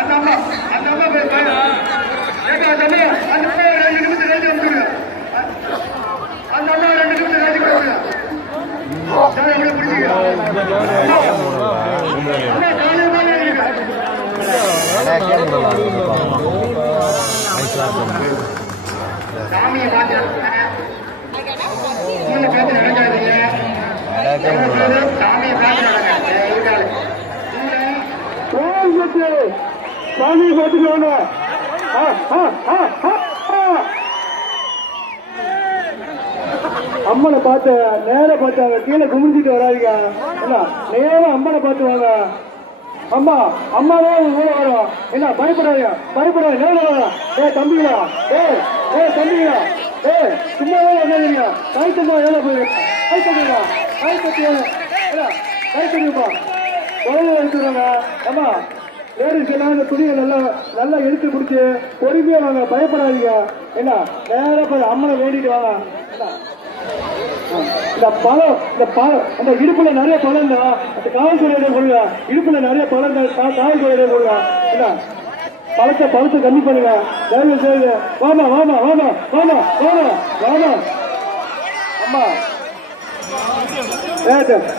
அந்த அம்மா அந்த 2 நிமிஷம் கழிச்சு வந்துருங்க. அந்த அம்மா 2 நிமிஷம் கழிச்சு போடுங்க. சாமியை பார்த்து நடக்காதீங்க. சாமியை பார்த்து நடக்காது. சாமியை பார்த்துக்கோங்க. அம்மனை பார்த்து நேர பார்த்தாங்க. கீழே குமிஞ்சிட்டு வராதிங்க. நேரம் அம்மனை பார்த்து வாங்க. அம்மா அம்மாவே உள்ள வரும். என்ன பயப்படாதீங்க, பயப்படாது. நேரம் வரும். தம்பிங்களா, தம்பிங்களா, சும்மாவே வந்தாதீங்க. கை தம்பா ஏழை போயிருக்கா. கை தம்பிங்களா, கை தட்டி கை தம்பிப்பா குழந்தை எடுத்துருவாங்க. அம்மா லேடிஸ் எல்லாம் இந்த துணியை நல்லா எடுத்து குடிச்சு பொறுமையா வாங்க. பயப்படாதீங்க. என்ன நேரம் போய் அம்மனை வேண்டிட்டு வாங்க. இந்த பழம் அந்த இடுப்புல நிறைய பழம் தான். அந்த காவல்துறையிட கொடுங்க. இடுப்புல நிறைய பழம் காவல்துறையிட கொடுங்க. என்ன பழத்தை கம்மி பண்ணுங்க. தயவு செய்து வாமா வாமா வாமா வாமா வாமா வாமா. அம்மா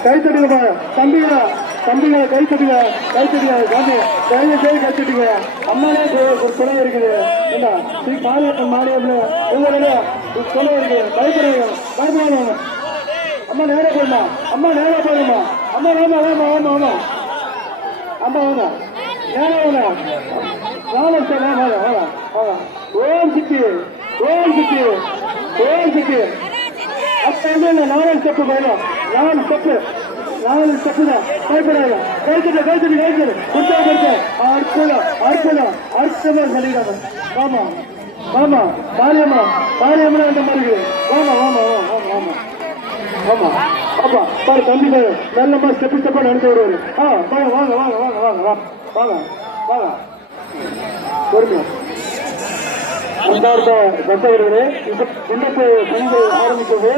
கை தட்டுங்க. தம்பிங்களா தம்பிங்களா கை தட்டுங்க. சாமி தயவு செய்து கை தட்டுங்க. அம்மாவே ஒரு துணை இருக்குது. என்ன மாநிலம்ல உங்களுடைய துணை இருக்கு. பயப்படாங்க. அம்மா நேர போடுமா. அம்மா நேர போடுமா. அம்மா வேமா வேமா வேமா வேமா. அம்மா வேமா நேர வேணா. ராமன் சார் வாங்க வாங்க வாங்க. ஓம் சிட்டி ஓம் சிட்டி ஓம் சிட்டி. அப்ப என்ன 4 ஸ்டெப்பு போயிடும். 4 ஸ்டெப்பு தான். பயப்படாத. கைத்தட்டு அற்புதமா சொல்லிடாம. வாமா வாமா மாரியம்மா அந்த மாதிரி. வாமா வாமா வாமா ஆமா அப்பா பாரு. தம்பி பாரு நல்லமா ஸ்டெப்பா நடந்து வருவாரு. வாங்க வாங்க வாங்க வாங்க வாங்க வாங்க வாங்க பொறுமையா. பக்தர்களே விண்ணப்ப பணிகள் ஆரம்பித்தது.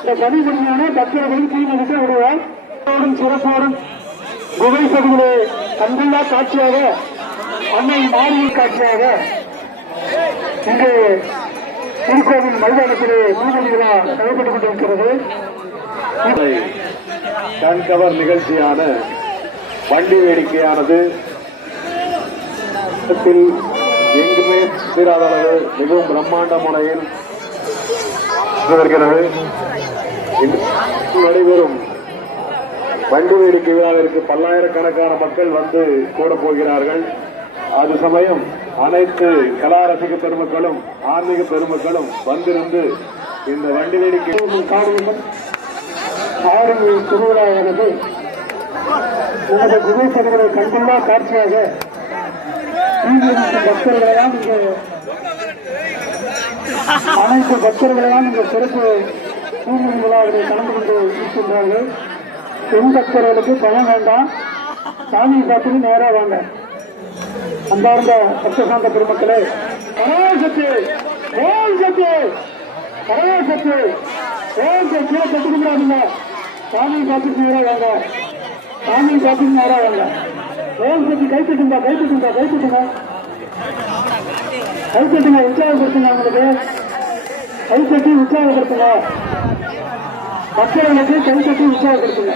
இந்த பணி முடிஞ்சான பக்தர்களும் தீமைக்கு விடுவார். சிறப்போடும் குகை பகுதியிலே கண்கொள்ளா காட்சியாக அன்னை மாரியல் காட்சியாக இங்கு திருக்கோவில் மைதானத்திலே பூஜை விழா நடைபெற்றுக் கொண்டிருக்கிறது. கண்கவர் நிகழ்ச்சியான வண்டி வேடிக்கையானது எங்குமே சீராத அளவு மிகவும் பிரம்மாண்ட முறையில் வருகிறது. நடைபெறும் வண்டி வேடிக்கை விழாவிற்கு பல்லாயிரக்கணக்கான மக்கள் வந்து கூட போகிறார்கள். அது சமயம் அனைத்து கலா ரசிக பெருமக்களும் ஆன்மீக பெருமக்களும் வந்திருந்து இந்த வண்டி வேடிக்கை ஆரம்பி திருவிழாவானது நமது குகைப்பகுதிகளை கண்டுள்ளா காட்சியாக பக்தர்களெல்லாம் இங்கு அனைத்து பக்தர்களெல்லாம் இந்த சிறப்பு பூமியின் விழாவிலே கலந்து கொண்டு இருக்கின்றார்கள். பெண் பக்தர்களுக்கு பணம் வேண்டாம். சாமியை பார்த்துட்டு நேரா வாங்க. அன்பார்ந்த பக்தசாந்த பெருமக்களே, பரவாசத்து ஓம் சத்து பரவாசத்து ஓம் சத்து கட்டுக்கிறாங்க. சாமியை பார்த்துட்டு நேரா வாங்க. சாமியை பார்த்துட்டு நேரா வாங்க. ஓம் சத்து கைத்துட்டுங்க உற்சாகப்படுத்துங்க. அவங்களுக்கு கைத்தட்டி உற்சாகப்படுத்துங்க. பக்தர்களுக்கு கைத்தட்டி உற்சாகப்படுத்துங்க.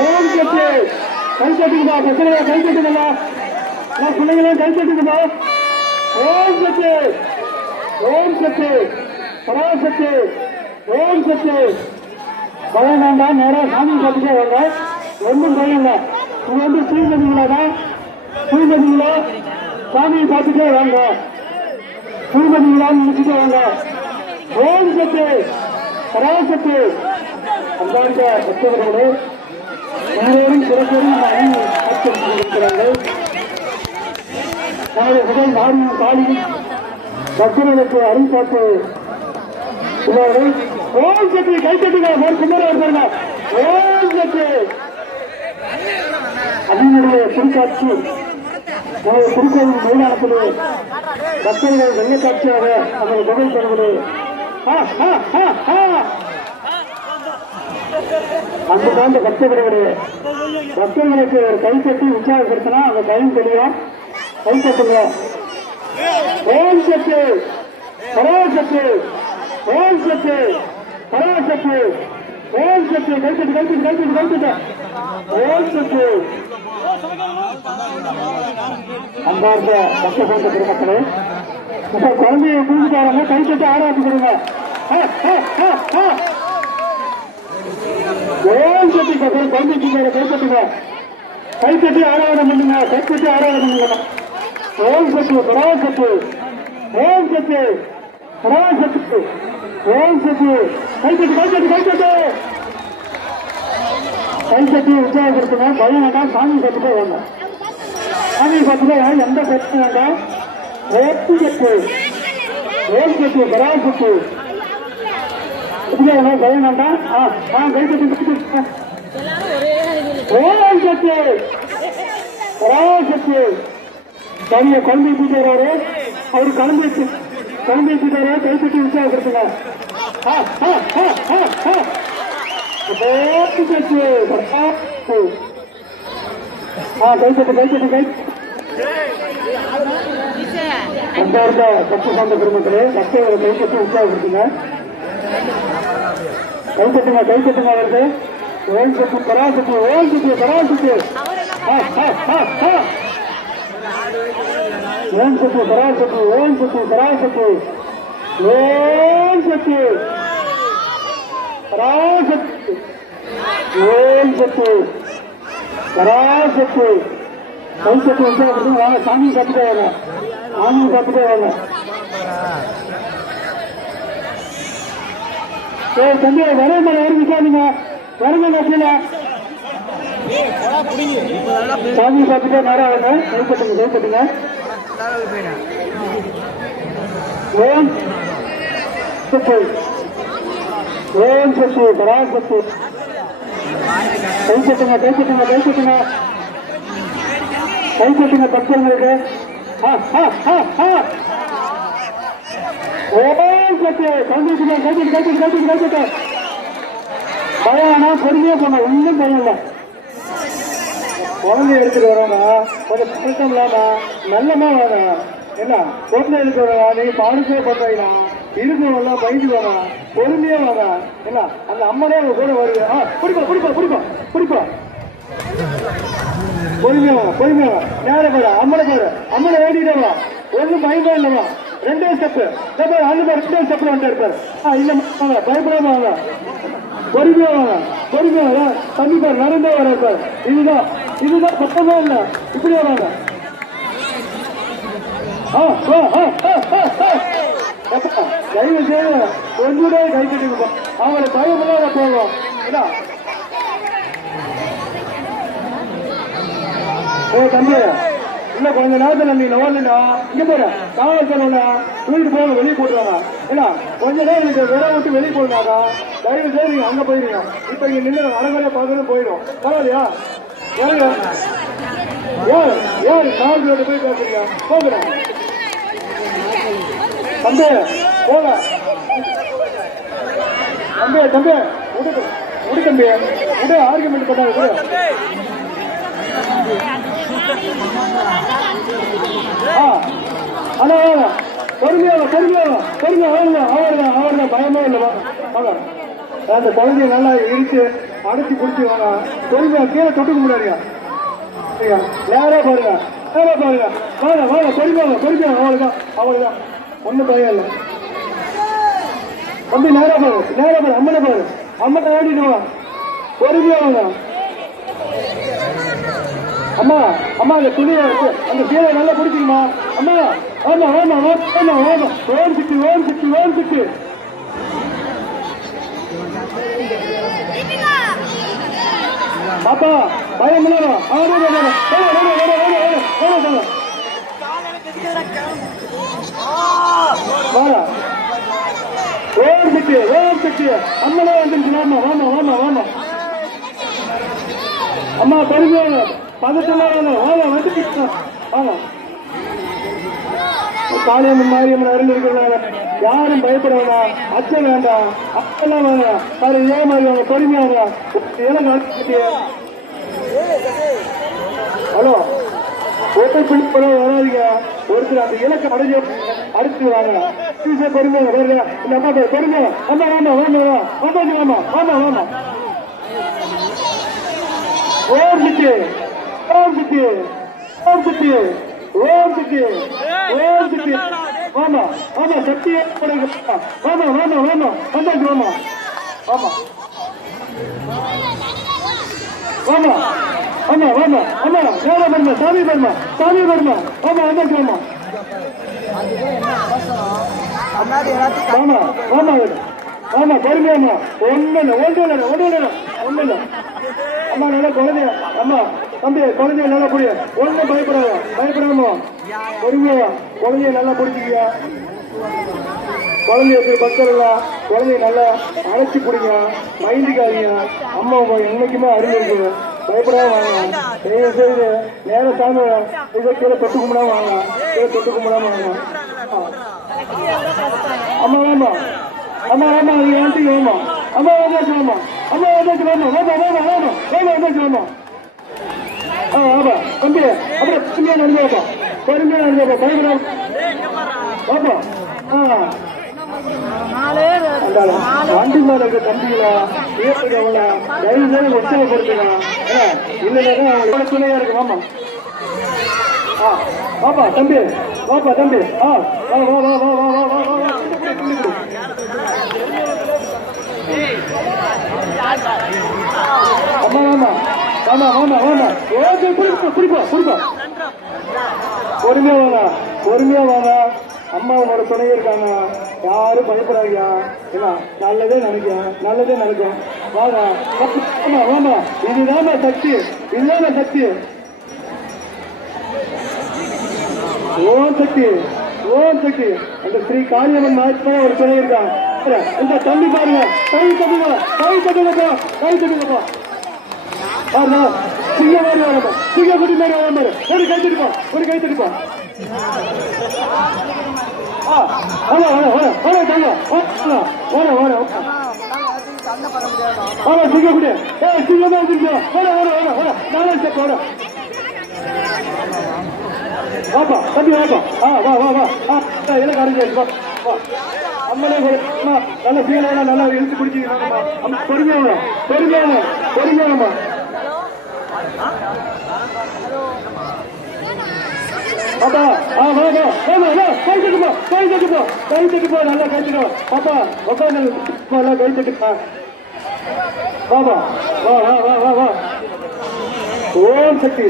ஓம் சத்து கைத்தட்டுங்கப்பா. பக்தர்களா கைத்தட்டுங்களா. பிள்ளைங்களாம் கைத்தட்டுங்கப்பா. ஓம் சத்து பராசத்து ஓம் சத்து. பயம் வேண்டாம். நேரம் சாமி பார்த்துட்டே வாங்க. ஒன்றும் பயம் இல்லை. இது வந்து ஸ்ரீபதிங்களாதான். ஸ்ரீபதிங்களா சாமியை பார்த்துட்டே வாங்க. ஸ்ரீபதிங்களான்னு நினைச்சுட்டே வாங்க. ஓம் சத்து பராசத்து. அந்தாண்ட பக்தர்களே எல்லோரும் சிறப்பேரும் இந்த அணியை ஆட்சியிருக்கிறார்கள். நமது முதல் மாரியும் காலியும் பக்தர்களுக்கு அருள்பாட்டு உள்ளார்கள். ஓம் சத்து கைத்தட்டுங்க. குமரா ஓம் சத்து. அதனுடைய திருக்காட்சி திருக்கோவில் மைதானத்திலே பக்தர்கள் வெள்ள காட்சியாக அந்த குகை பெறுவது அந்த தாண்ட கஷ்டப்படுகிறது பக்தர்களுக்கு ஒரு கை கட்டி உற்சாகப்படுத்தினா அந்த கையும் தெரியும். கை கட்டுங்க. ஓம் சத்து பராசத்து, ஓம் சத்து பராசத்து, ஓம் சத்து கைத்தட்டு கைத்தட்டு கைத்தட்டு கைத்தட்ட ஓம் சத்து. அன்பார்ந்த பக்த சொந்த பெருமக்களே, இப்ப குழந்தைய புரிஞ்சுக்காரங்க கைத்தட்டு ஆராய்ச்சி கொடுங்க. ஓம் சக்தி குழந்தைக்கு கைத்தட்டுங்க. கைத்தட்டி ஆராதனை பண்ணுங்க. கைத்தட்டி ஆராதனை பண்ணுங்க. ஓம் சக்தி பராசக்தி, ஓம் சக்தி பராசக்தி, ஓம் சக்தி கைத்தட்டு கைத்தட்டு கைத்தட்டு கைத்தட்டி உற்சாகப்படுத்துங்க. பயம் வேண்டாம். சாமி பார்த்துட்டே வாங்க. சாமி பார்த்துட்டே எந்த பிரச்சனை வேண்டாம். ஓம் சக்தி, ஓம் சக்தி பராசக்தி பயம் வேண்டாம். கைத்தட்டி ஓம் சக்தி பராசக்தி. தனிய குழந்தை தூக்கிறாரு. அவரு குழந்தை தூக்கிறாரு. கைத்தட்டி உற்சாகப்படுத்துங்க. கைத்தட்டு கைத்தட்டு கை அன்பார்ந்த பக்த சார்ந்த பெருமக்களே, பக்தர்களை கைத்தட்டி உற்சாகப்படுத்துங்க. கைத்தட்டுங்க கைத்தட்டுங்க. அவருக்கு ஓம் சக்தி பராசக்தி, ஓம் சக்தி பராசக்தி, ஓம் சக்தி பராசக்தி, ஓம் சக்தி பராசக்தி, ஓம் சக்தி பராசக்தி, ஓம் சக்தி பராசக்தி. கைத்தட்டி உற்சாகப்படுத்துங்க. வாங்க சாமி கத்துட்டே வாங்க. சாமி கத்துட்டே வாங்க. தம்பி வரமலை ஏறிக்காதீங்க. வரமலை கீழே சாமி பார்த்துட்டு நேரம் ஆகுங்க. கைப்பட்டுங்க கைப்பட்டுங்க. ஓம் சக்தி, ஓம் சக்தி பராசக்தி. கைப்பட்டுங்க கைப்பட்டுங்க கைப்பட்டுங்க கைப்பட்டுங்க. பக்தர்களுக்கு ஓம் சக்தி கைப்பட்டுங்க கைப்பட்டு கைப்பட்டு கைப்பட்டு கைப்பட்டு. பயம் ஆனா பொறுமையா போன ஒன்றும் பயம் இல்லை. குழந்தை எடுத்துட்டு வரோம்னா கொஞ்சம் பழக்கம் இல்லாம நல்லமா வேணும். என்ன குழந்தை எடுத்து வரா நீங்க பாடுக்கே பண்றீங்களா இருக்கவங்கலாம் பயந்து வேணாம். பொறுமையா வேணாம். என்ன அந்த அம்மனே உங்க கூட வருது. பிடிப்போம் பிடிப்போம் பிடிப்போம் பிடிப்போம். பொறுமையா பொறுமையா நேரம் பாரு. அம்மனை பாரு. அம்மனை வேண்டிட்டா ஒன்றும் பயமா இல்லவா. ரெண்டே ஸ்டெப்பு அந்த ரெண்டே ஸ்டெப்ல வந்து இருப்பாரு. இல்ல பயப்படாம வாங்க. பொறுமையா வாங்க. பொறுமையா தம்பி பாரு நடந்தே வர இருப்பாரு. இதுதான் இதுதான் பக்கமா இல்ல. இப்படியே வாங்க. தயவு செய்து கொஞ்சே கை கட்டிருப்பா. அவங்களை பயப்படாத போவோம். தம்பி இல்ல கொஞ்ச நேரத்துல நீ நவர்னா இங்க போற காவல்துறை தூக்கிட்டு போக வெளியே போட்டுருவாங்க. ஏன்னா கொஞ்ச நேரம் எனக்கு விட விட்டு வெளியே போடுறாங்க. தயவு செய்து நீங்க அங்க போயிருங்க. இப்ப இங்க நின்று அடங்கல பார்க்கறது போயிடும். பரவாயில்லையா? ஏன் ஏன் காவல்துறை போய் பேசுறீங்க? போகிறேன் தம்பி போல தம்பி தம்பி விடு தம்பி விடு. ஆர்குமெண்ட் பண்ணாது. ஆனா பொறுமையா பொறுமையா பொறுமையா வாங்க. அவர்தான் அவர்தான் பயமா இல்லவா. வாங்க அந்த குழந்தைய நல்லா இருக்கு அடைச்சி பிடிச்சி வாங்க. பொறுமையா கீழே தொட்டுக்க முடியாதுங்க. நேரா பாருங்க நேரா பாருங்க. வாங்க வாங்க பொறுமையா பொறுமையா. அவளுதான் அவளுதான் ஒன்னும் பயம் இல்லை. தம்பி நேரா பாரு நேரா பாரு. அம்மனை பாரு. அம்மனை வேண்டிட்டு வா. பொறுமையா வாங்க. அம்மா அம்மா அந்த துணியை அந்த கீழே நல்லா பிடிச்சிக்குமா அம்மா. ஆமா ஆமா ஆமா ஆமா. ஓம் சிக்கு ஓம் சிக்கு ஓம் சிக்கு. பாப்பா பயம் இல்ல. ஓம் சிக்கு ஓம் சிக்கு. அம்மனே வந்துருச்சு. வாமா வாமா வாமா வாமா. அம்மா பரிசு பதத்தெல்லாம் வாங்க வந்துட்டு வாங்க. காளியம்மன் மாரியம்மன் அருள் இருக்கிறாங்க. யாரும் பயப்பட வேண்டாம், அச்சம் வேண்டாம், அப்பெல்லாம் வேண்டாம். அது ஏன் மாதிரி வாங்க, பொறுமையாக ஹலோ ஒருத்தர் பிடிப்பட வராதிங்க. ஒருத்தர் அந்த இலக்கை அடைஞ்சு அடிச்சு வாங்க. பொறுமையாக வருங்க. இந்த அம்மா பொறுமையாக அம்மா வாமா வாமா வாமா வாமா வாமா வாமா ஓம் சித்தி ஓம் சித்தி ஓம் சித்தி ஓம் சித்தி ஓம் சித்தி வாமா வாமா சக்தியே வாமா வாமா வாமா வந்தாச்சு வாமா வாமா வாமா ஆமா வாமா ஆமா வேற வருமா சாமி வருமா சாமி வருமா ஆமா வந்தாச்சு வாமா வாமா வாமா ஆமா பொறுமையாமா ஒண்ணு ஒண்ணு அம்மா நல்லா குழந்தைய அம்மா தம்பி குழந்தைய நல்லா புரிய ஒண்ணும் பயப்படாம பொறுமையா குழந்தைய நல்லா பிடிச்சிக்கியா. குழந்தைய பக்தர்கள குழந்தைய நல்லா அழைச்சி பிடிங்க, மைண்டுக்காதீங்க. அம்மா என்னைக்குமே அறிவு இருக்குது, பயப்படாம வாங்க. தயவு செய்து நேர சாமி இதை கீழே தொட்டு கும்பிடாம வாங்க, கீழே தொட்டு கும்பிடாம வாங்க. அம்மா வாமா அம்மா வாமா அது ஆண்டி வாமா அம்மா வந்தாச்சு வாமா அம்மா வந்தாச்சு வாமா வாமா வாமா வாமா வாமா வந்தாச்சு வாமா. ஆமா தம்பி அப்புறம் பொறுமையா நடந்தாப்பா, பொறுமையா நடந்தாப்பா, பயப்படாம வாப்பா. வண்டி மேல இருக்க தம்பிகளா ஏற்படுறவங்கள தயவு செய்து உற்சாகப்படுத்துங்க. இல்லைன்னா துணையா இருக்கு. வாமா வாப்பா தம்பி வாப்பா தம்பி வா வா வா வா வா வா வா வா அம்மா வாமா வாமா வாமா வாமா ஓகே குடிப்பா பொறுமையா வாங்க பொறுமையா வாங்க. அம்மா உங்களோட துணை இருக்காங்க, யாரும் பயப்படாதீங்க. ஏன்னா நல்லதே நினைக்கும் வாங்க. ஆமா வாமா இதுதான சக்தி, இதுதான சக்தி. ஓம் சக்தி ஓம் சக்தி. அந்த ஸ்ரீ காளியம்மன் நாயக்கா ஒரு துணை இருக்காங்க. இந்த தம்பி பாருங்க, கை தட்டுங்கப்பா பாருங்க. சிங்க மாதிரி வரப்பா, சிங்க குட்டி மாதிரி வர ஒரு கை தட்டுப்பா. சிங்கக்குடி சிங்கமா வாப்பா தம்பி வாப்பா. வா வா வா எனக்கு அறிஞ்சு அம்மனே நல்ல சீனா நல்லா இழுத்து பிடிச்சிங்க. பொறுமையானமா பாப்பா கை தட்டுப்போ நல்லா கை தட்டுப்போம். பாப்பா உட்காந்து நல்லா கை தட்டுப்பா. பாப்பா வா வா வா வா வா. ஓம் சக்தி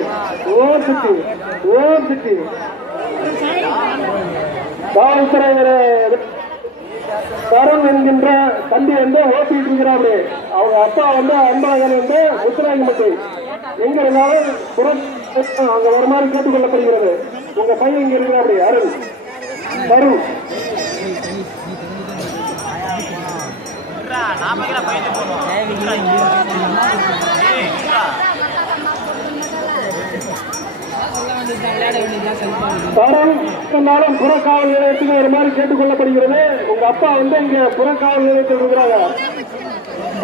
தரம் என்கின்ற தம்பி வந்து ஓட்டிட்டு இருக்கிறாரு. அவங்க அப்பா வந்து அன்பாகன் வந்து முத்துராயம்பட்டி. எங்க இருந்தாலும் அங்க ஒரு மாதிரி கேட்டுக் கொள்ளப்படுகிறது. உங்க பையன் இங்க இருக்கிறாரு அருள் தருண். தரம் புறக்காவல் நிலையத்துக்கு ஒரு மாதிரி கேட்டுக் கொள்ளப்படுகிறது. உங்க அப்பா வந்து இங்க புறக்காவல் நிலையத்தில் இருக்கிறாங்க.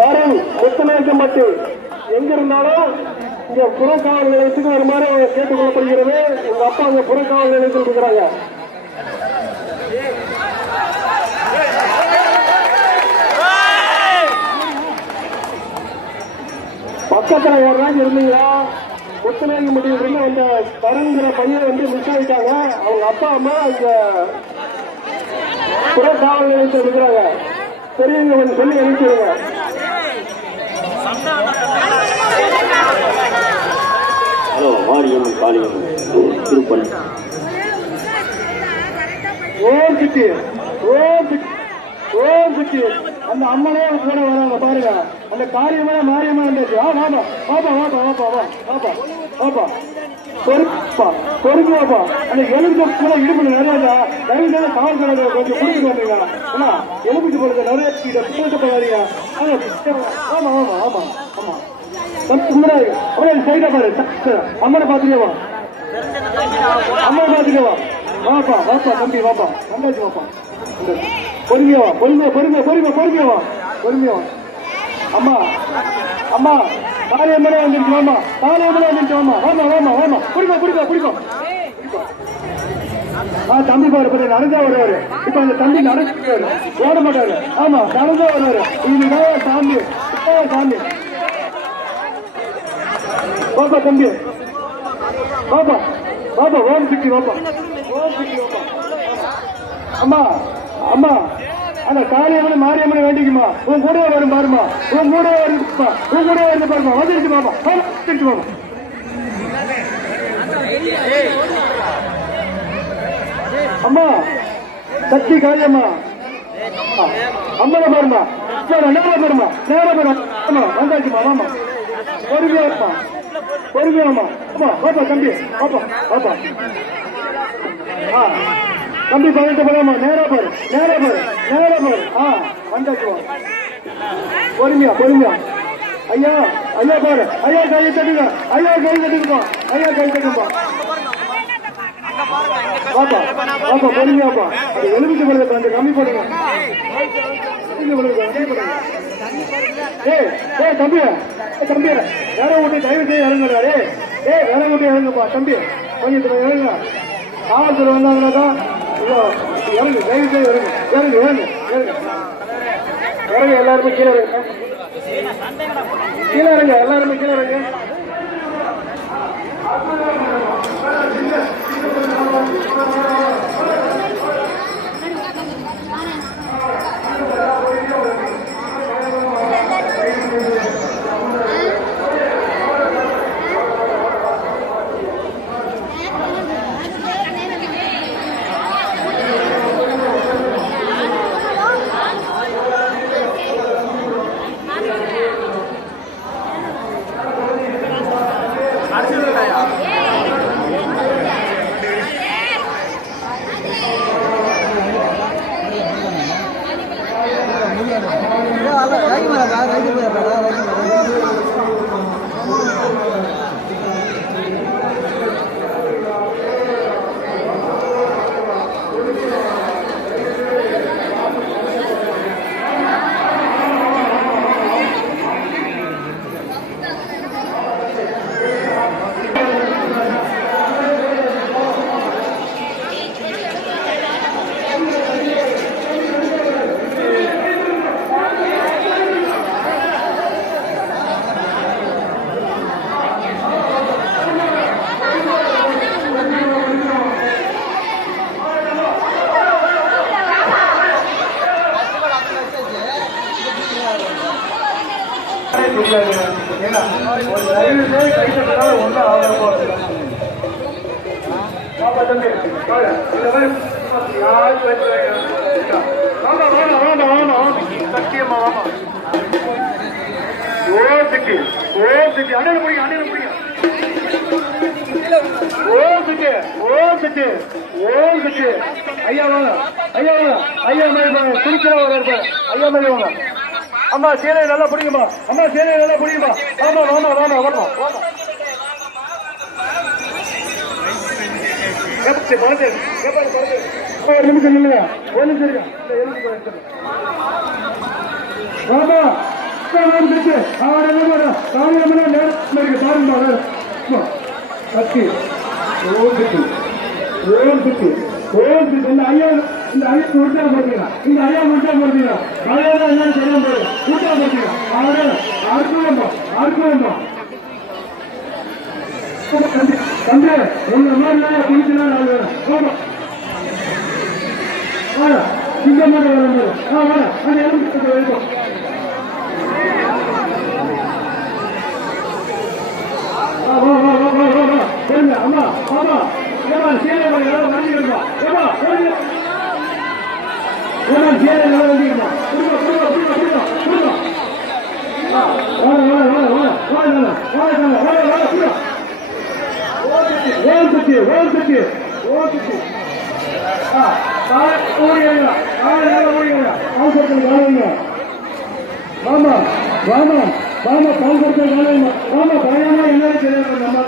தரம் முத்துநாயக்கம்பட்டி எங்க இருந்தாலும் இங்க புறக்காவல் நிலையத்துக்கு ஒரு மாதிரி கேட்டுக் கொள்ளப்படுகிறது. உங்க அப்பா அங்க புறக்காவல் நிலையத்தில் இருக்கிறாங்க. பக்கத்துல ஒரு நாள் இருந்தீங்களா? முத்துநாயக்கம்பட்டி இருந்து அந்த தருங்கிற பையன் வந்து மிஸ் ஆயிட்டாங்க. அவங்க அப்பா அம்மா இங்க புறக்காவல் நிலையத்தில் இருக்கிறாங்க. பெரியவங்க கொஞ்சம் சொல்லி அனுப்பிடுங்க. ஹலோ மாரியம்மன் காளியம்மன் திருப்பணி. ஓம் சக்தி அந்த அம்மனே கூட வராங்க பாருங்க. அந்த காரியமா மாரியமா இருந்துச்சு. வாப்பா வாப்பா வாப்பா வாப்பா வாப்பா வாப்பா பொறுப்பாப்பா. அந்த எலும்பு கூட இடுப்பு நிறையா தயவு காவல்துறை கொஞ்சம் குடிச்சு வந்தீங்க. ஆனா எலும்புக்கு பொழுது நிறைய போகாதீங்க. ஆமா ஆமா ஆமா ஆமா சைடா பாரு. அம்மனை பாத்துக்கவா அம்மா பாத்துக்கவா. வாப்பா வாப்பா தம்பி வாப்பா வந்தாச்சு வாப்பா. பொறுமையா பொறுமையா பொறுமையா பொறுமையா பொறுமையா பொறுமையா. அம்மா அம்மா காலையம்மனே வந்துருச்சு வாமா, காலையம்மனே வந்துருச்சு வாமா, வாமா வாமா வாமா குடிப்பா குடிப்பா குடிப்பா. தம்பி பாரு நடந்தா வருவாரு. இப்ப அந்த தம்பி நடந்து ஓட மாட்டாரு. ஆமா நடந்தா வருவாரு. இதுதான் சாமி சாமி. பாப்பா தம்பி பாப்பா பாப்பா ஓம் சிட்டி பாப்பா ஓம் சிட்டி பாப்பா. அம்மா அம்மா அந்த காளியம்மனை மாரியம்மனை வேண்டிக்குமா, உன் கூட வரும் பாருமா, உன் கூட வருதுப்பா, உன் கூட வருது பாருமா, வந்துருச்சு பாப்பா வந்துருச்சு பாப்பா. அம்மா சக்தி காளியம்மா அம்மனை பாருமா, நேரம் பாருமா, நேரம் பாருமா. ஆமா வந்தாச்சுமா வாமா பொறுமையா இருப்பா பொறுமையாமா. அம்மா பாப்பா தம்பி பாப்பா பாப்பா. தம்பி பதினெட்டு போலாமா, நேரா பாரு நேரா பாரு நேரா பாரு. வந்தாச்சுமா பொறுமையா பொறுமையா. ஐயா ஐயா பாரு, ஐயா கை தட்டுங்க, ஐயா கை தட்டுங்கப்பா, ஐயா கை தட்டுங்கப்பா. பாப்பா பாப்பா பொறுமையாப்பா. அது எலுமிச்சு படுங்க, அந்த கம்மி பண்ணுங்க. ஏய் தம்பி தம்பி வேற ஊட்டி தயவு செய்ய இறங்குறாரு. வேற ஊட்டி இறங்குப்பா தம்பி, கொஞ்சம் இறங்க. காவல்துறை வந்தாங்கன்னாக்கா இறங்கு, தயவு செய்ய இறங்கு இறங்கு இறங்கு இறங்கு இறங்க. எல்லாருமே கீழே இறங்க, கீழே இறங்க, எல்லாருமே கீழே இறங்க. அம்மா சேலையை நல்லா பிடிக்குமா, அம்மா சேலையை நல்லா பிடிக்குமா. ஆமா வாமா வாமா வாமா வாமா. ஒரு நிமிஷம் இல்லையா, ஒரு நிமிஷம் இருக்கா. வாமா சக்தி ஓம் சக்தி ஓம் சக்தி ஓம் சக்தி. இந்த ஐயா உருட்டா போட்டீங்க, இந்த ஐயா உருட்டா போட்டீங்க. அதான் என்ன சொல்ல போறேன், உருட்டா போட்டீங்க. அவரு அறுக்குவேன்பா அறுக்குவேன்பா. தம்பி உங்க மாதிரி குளிச்சுனா வாடா சிங்க மாதிரி வரும்போது வாடா அது எலும்பு வைப்போம். அம்மா ஆமா சேலை வாங்கிடுமா, சேலை வாங்கிடுமா. வாமா வாமா வாமா பால் கொடுத்த காலையுமா வாமா பயமா எல்லாரும் தெரியாது. நம்ம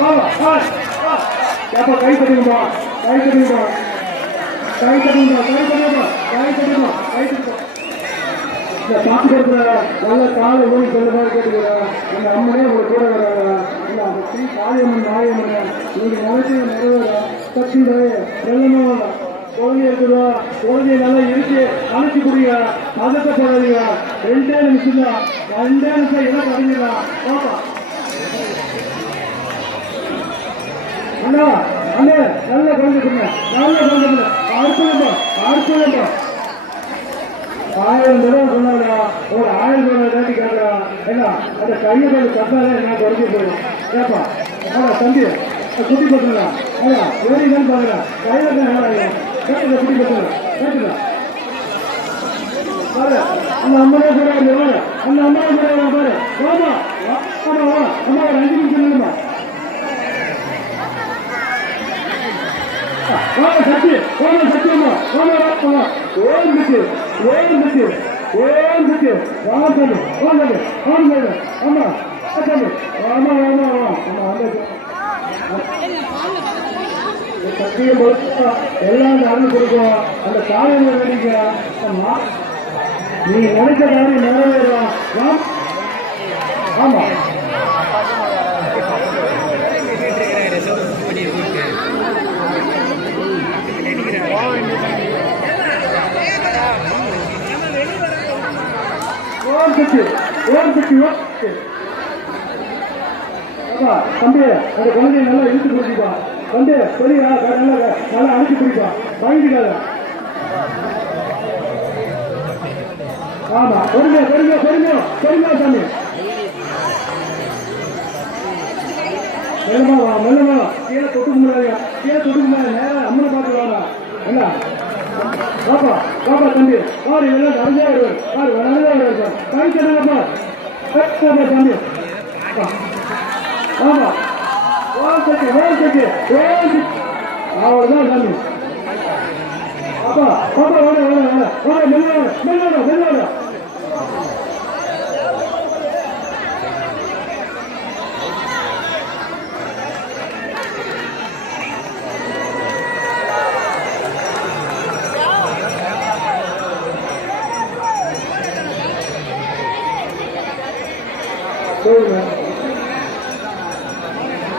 வாமா எப்ப கை கட்டிக்குமா கை கட்டிக்குமா. கை தட்டுங்க கை தட்டுங்க கை தட்டுங்க கை தட்டுங்க இந்த பாட்டு கொடுக்குற நல்ல காலை ஊழி சொல்ல மாதிரி கேட்டுக்கிறேன் அந்த அம்மனே உங்களுக்கு கூட வராங்க இல்லை அந்த ஸ்ரீ காளியம்மன் மாரியம்மன் நீங்க நினைச்சு நிறைவேற சக்தி வெள்ளமும் குழந்தை இருக்குதோ குழந்தைய நல்லா இருக்கு அழைச்சி குடிங்க மதத்தை போடாதீங்க 2 நிமிஷம் தான் 2 நிமிஷம் எல்லாம் கடைஞ்சிடலாம் பாப்பா அண்ணா அண்ணே நல்ல குழந்தைக்குங்க நல்ல குழந்தைங்க அடுத்த 1000 தடவை சொன்னாங்க ஒரு 1000 தடவை தாண்டி கேட்கறான் ஏன்னா அந்த கையை கொஞ்சம் கட்டாலே நான் குறைஞ்சி போயிடும் கேப்பா தம்பி குட்டி போட்டுங்களா வேலைதான் பாருங்க கையில தான் கேட்குதா குட்டி போட்டுங்க கேட்குதா பாரு அந்த அம்மாவே கூட பாரு அந்த அம்மாவே கூட பாரு வாமா அம்மா ஒரு 5 நிமிஷம் நில்லுமா சக்தி சத்தியமா ஓம் சக்தி ஆமா சக்தியை எல்லாம் அருள் கொடுக்கும் அந்த காலையில நினைக்க நீ நினைச்ச மாதிரி நிறைவேறலாம் ஆமா தம்பி அந்த குழந்தைய நல்லா இழுத்து குடிப்பா தம்பி சொல்லியா நல்லா அடிச்சு குடிப்பா வாங்கிக்காத ஆமா பொறுமையா சாமி மெல்லமா கீழே தொட்டுக்க முடியாது நேரம் அம்மனை பார்த்து வாங்க என்ன பாப்பா தம்பி பாரு எல்லாம் நிறையா வருவார் பாரு நிறையா வருவார் கை தருங்கப்பா தம்பி ஆமா அவ்வளவுதான் சாமி பாப்பா மெல்ல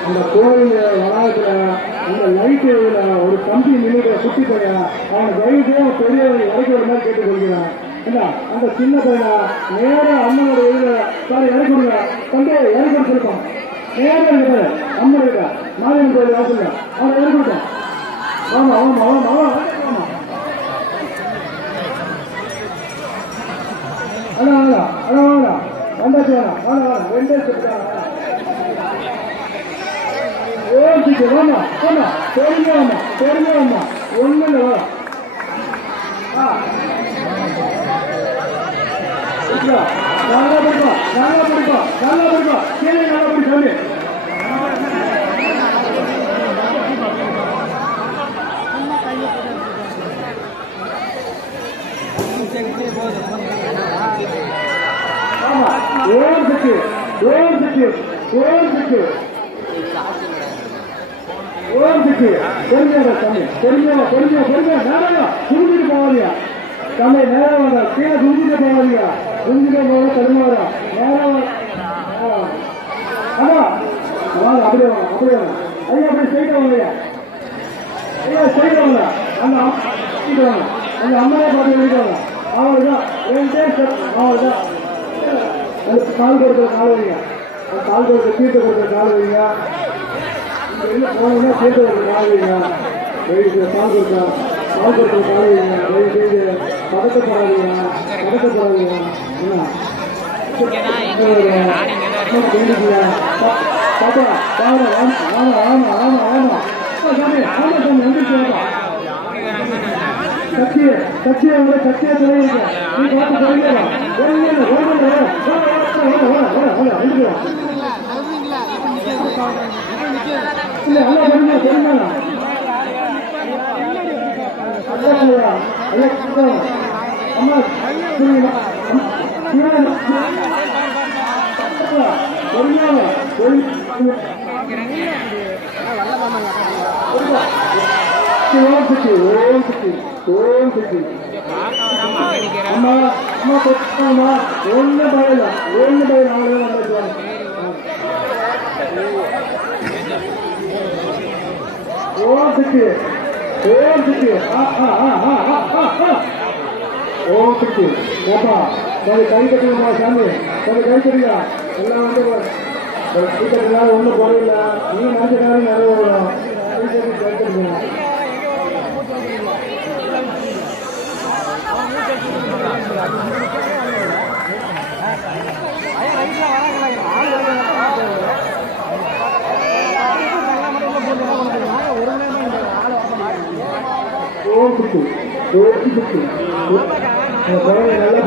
அந்த கோயில் வளாகத்துல அந்த லைட்டு ஒரு கம்பி நின்றுட குட்டி பையன் அவன் வயதே பெரிய இறக்கி ஒரு மாதிரி கேட்டுக் கொள்கிறான் என்ன அந்த சின்ன பையனை நேரம் அம்மனோட வெளியில சாரி இறக்கி கொடுங்க தம்பி இறக்கி கொடுத்துருக்கோம் நேரம் இருக்க அம்மன் இருக்க மாரியம்மன் கோயில் வாசல்ல அவனை இறக்கி கொடுத்தோம் ஆமா அதான் வந்தாச்சு வேணாம் 2 செப்டாங்க தெரியுமா ஒண்ணு நல்லா படிப்பா கீழே நல்லா படி சொல்லி ஆமா தெரிஞ்சா தம்பி தெரிஞ்சா நேரம் குடிச்சிட்டு போவாதியா தம்பி நேரம் வந்தா கீழே குடிச்சிட்டு போவாதியா குடிச்சிட்டு போக தருமாறா நேரம் அதான் வாங்க அப்படியே வாங்க ஐயா அப்படி ஸ்ட்ரைட்டா வாங்கய்யா ஐயா ஸ்ட்ரைட்டா வாங்க அந்த அம்மாவை பார்த்து இருக்காங்க அவர்தான் 2 ஸ்டெப் அவர்தான் அந்த கால் கொடுக்குற கால் வைங்க அந்த கால் கொடுக்குற தீர்த்த கொடுக்குற கால் வைங்க வெளில போனோம்னா தீர்த்த கொடுக்குற கால் வைங்க கால் கொடுக்குற கால் வைங்க தயவு செய்து பதட்டப்படாதீங்க சத்திய தலைவருக்கு நீ பார்த்து சொல்லிடலாம் இல்ல அல்ல தெரியுமா அம்மா ஓம் சக்தி ஓம் சக்தி ஓம் சக்தி அம்மா அம்மா கொத்தாமா ஒண்ணு பயல அவங்களே வந்துருவாங்க ஓம் சக்தி ஓம் சக்தி ஓம் சக்தி ஏப்பா கொஞ்சம் கை கட்டுங்கம்மா சாமி கொஞ்சம் கை கட்டுங்க எல்லாம் வந்து கூட்டத்தினால ஒன்றும் குறையில்ல நீங்க நினைச்சனாலும் நிறைய வரும் கை கட்டுங்க நல்லா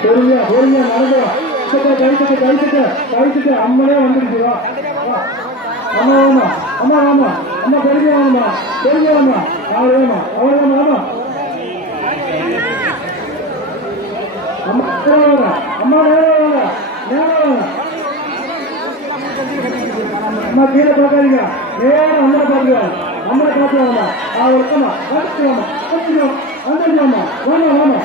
புரிஞ்சுக்க பொறுமையா நடந்தோம் கழிச்சுட்டு அம்மனே வந்துருச்சுவா அம்மா ஆமா அம்மா ஆமா அம்மா பெருமையாமா அவ்வளவுமா அம்மா அம்மா அம்மா கீழே பார்க்காதீங்க நேரம் அம்மனை பார்த்துவாங்க இருக்கமா வந்துடுவாமா வாமா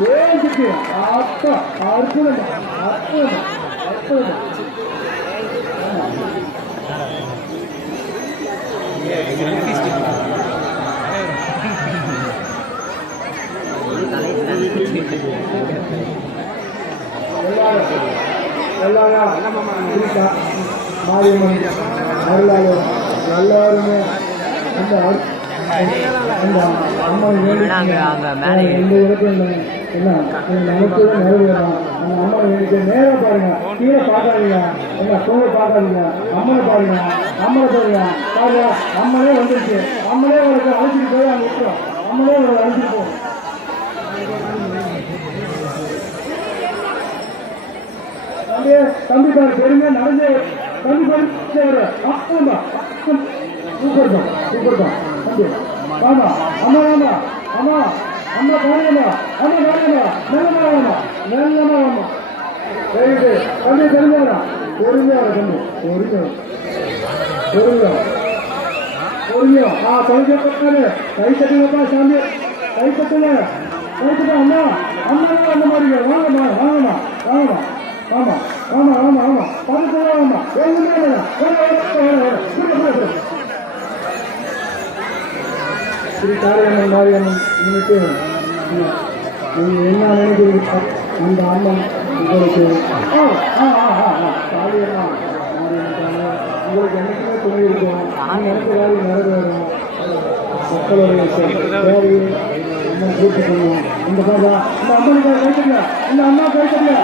ஓடிச்சு அப்பா அற்புதமா மாரியம்மன் அருளாளு எல்லாருமே அந்த அம்மனை இந்த இடத்துல என்ன நமக்கு நிறைவேறலாம் அந்த அம்மனை வேண்டிக்க நேரம் பாருங்க கீழே பார்க்காதீங்க என்ன சோழ பார்க்காதீங்க அம்மனை பாருங்க பாருங்க அம்மனே வந்துருச்சு அம்மனே உங்களுக்கு அழைச்சிட்டு போய் அங்கே விட்டுரும் அம்மனே உங்களுக்கு அழைச்சிட்டு போகும் தம்பி பாரு பெருமையா நடந்து தம்பி பாரு சூப்பர் தான் தம்பி வாமா அம்மா பாருங்கம்மா நல்லமா வாமா சரி தம்பி தெரிஞ்சா பொறுமையா தம்பி பொறுமையா தொலைஞ்சாரு கை கட்டுங்கப்பா சாமி கை கட்டுங்க அம்மா அந்த மாதிரி வாங்கம்மா ஆமா பக்கத்துல ஸ்ரீ காரியம்மன் மாரியம்மன் இன்னைக்கு நீங்க என்ன நினைக்கிறீங்க அந்த அம்மன் உங்களுக்கு காளியம்மா மாரியம்மன் உங்களுக்கு என்னைக்குமே துணை இருக்கும் நினைக்கிறாரு நிறைவேறும் மக்களுடைய தேவையை அம்மன் பூர்த்தி பண்ணுவோம் இந்த பாதா இந்த அம்மனுக்கு கைத்தறியா இந்த அம்மா கைத்தறியா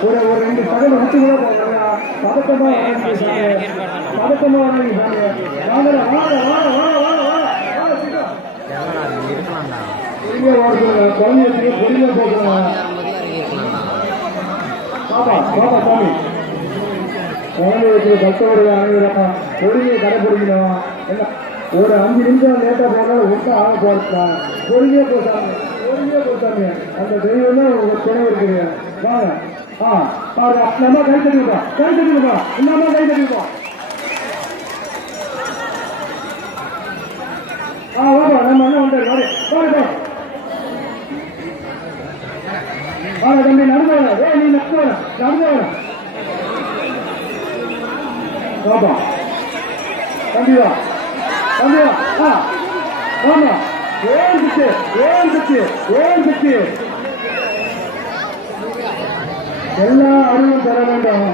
ஒரு 2 சகல விட்டு கூட போங்க பதட்டமா குழந்தைய பொறுமையா போட்டுருங்க பாப்பா சாமி குழந்தைய பக்தவர்கள் அனைவரப்பா பொறுமையை கடைபிடிக்கணும் என்ன ஒரு 5 நிமிஷம் லேட்டா போனாலும் ஒன்றும் ஆக போறா பொறுமையா போட்டாங்க அந்த தெய்வம் தான் ஒரு துணை இருக்குது வாங்க பாருங்க நம்ம கை தட்டிப்பா நம்ம கை தட்டிப்பா வாப்பா நம்ம என்ன பண்றாரு வாங்க தம்பி நடந்து வர நீ நடந்து வர பாப்பா தம்பியா ஆமா ஏன் சக்தி எல்லா அறிவும் தர வேண்டும்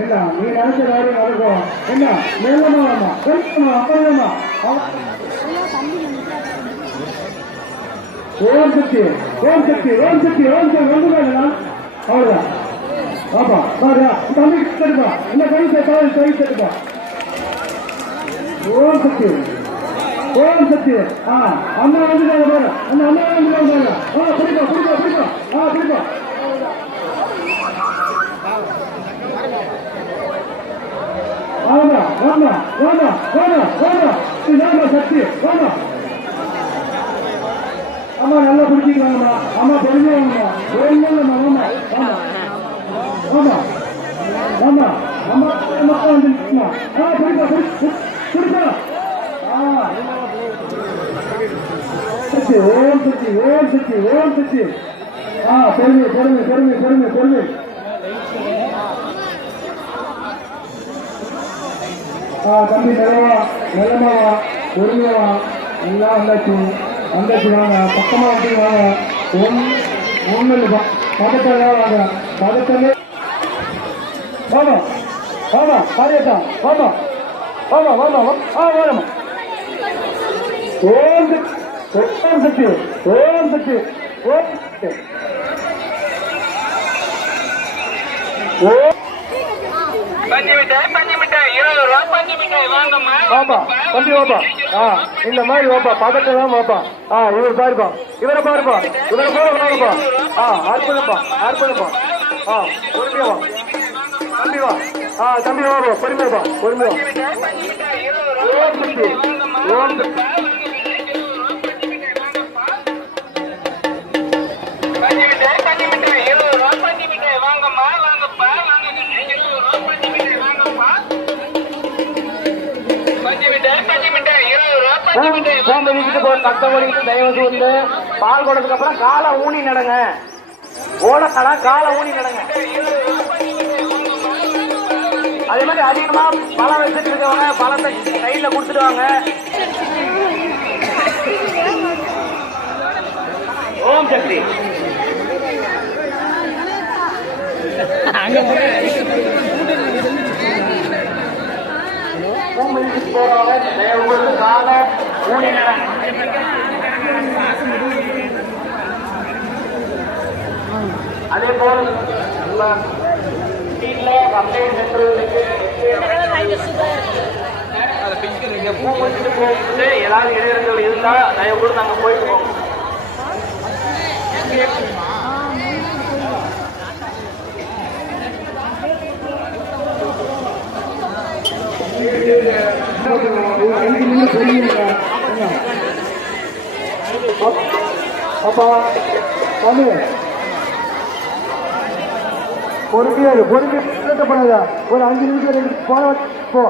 என்ன நீ நினைச்ச காரியம் நடக்கும் என்ன மேலமா அப்பமா ஓம் சக்தி வந்துதான் அவ்வளவுதான் பாப்பா பாரு தம்பி கட்டுப்பா என்ன கை தட்டுப்பா ஓம் சக்தி ஓம் சக்தி அம்மா வந்துட்டாங்க பாரு அந்த அம்மா வந்துட்டாங்க பாரு பிடிக்கும் பிடிக்கும் பிடிக்கும் பிடிக்கும் ஆமா ஆமா ஆமா ஆமா ஆமா சக்தி ஆமா அம்மா நல்லா பிடிச்சிக்கலாங்கம்மா அம்மா தெரிஞ்சுவாங்கம்மா ஒன்றும் ஆமா ஆமா ஆமா அம்மா மக்கள் வந்து பிடிக்கும் பிடிக்கும் சக்தி ஓம் சக்தி ஓம் சக்தி ஓம் சக்தி பெருமை பெருமை பெருமை பெருமை பெருமை தம்பி நிலவா நிலமாவா பொறுமையாவா எல்லாம் வந்தாச்சு வந்தாச்சு வாங்க பக்கமா வந்து வாங்க ஒண்ணு இல்லைப்பா பதட்டமே வாங்க பதட்டமே வாமா வாமா காரியத்தா வாமா வாமா வாமா வாமா ஓம் சக்தி ஓம் சக்தி ஓம் சக்தி ஓம் பஞ்சு மிட்டாய் 20 ரூபா பஞ்சு மிட்டாய் வாங்கம்மா வாப்பா தம்பி வாப்பா இந்த மாதிரி வாப்பா பதட்டம் தான் வாப்பா இவர் பாருப்பா இவரை பாருப்பா இவரை போல வாங்கப்பா அற்புதப்பா அற்புதப்பா பொறுமையா வா தம்பி வா தம்பி வாப்பா பொறுமையாப்பா பொறுமையா ஓம் சக்தி ஓம் சக்தி பஞ்சு மிட்டாய் 20 ரூபா பஞ்சு மிட்டாய் வாங்கம்மா வாங்கப்பா வாங்க 20 ரூபா பஞ்சு மிட்டாய் வாங்கப்பா பஞ்சு மிட்டாய் 20 ரூபா பஞ்சு மிட்டாய் சோம்பேறிக்கிட்டு போற கஷ்டப்படிக்கிட்டு தயவு வந்து பால் கொடுத்ததுக்கு அப்புறம் காலை ஊனி நடங்க ஓடக்கடா காலை ஊனி நடங்க அதே மாதிரி அதிகமா பழம் வச்சுட்டு இருக்கவங்க பழத்தை கையில கொடுத்துடுவாங்க ஓம் சக்தி போறவங்க தயவு காலை ஊனி நடங்க அதே போல் வீட்டில் கம்ப்ளைண்ட் சென்டர்களுக்கு பூ வச்சுட்டு போகும்போது ஏதாவது இடையூறுகள் இருந்தா தயவு கூட நாங்க போயிட்டு போவோம் அப்பா சாமி பொறுமையா பண்ணாதா ஒரு 5 நிமிஷம் போன போ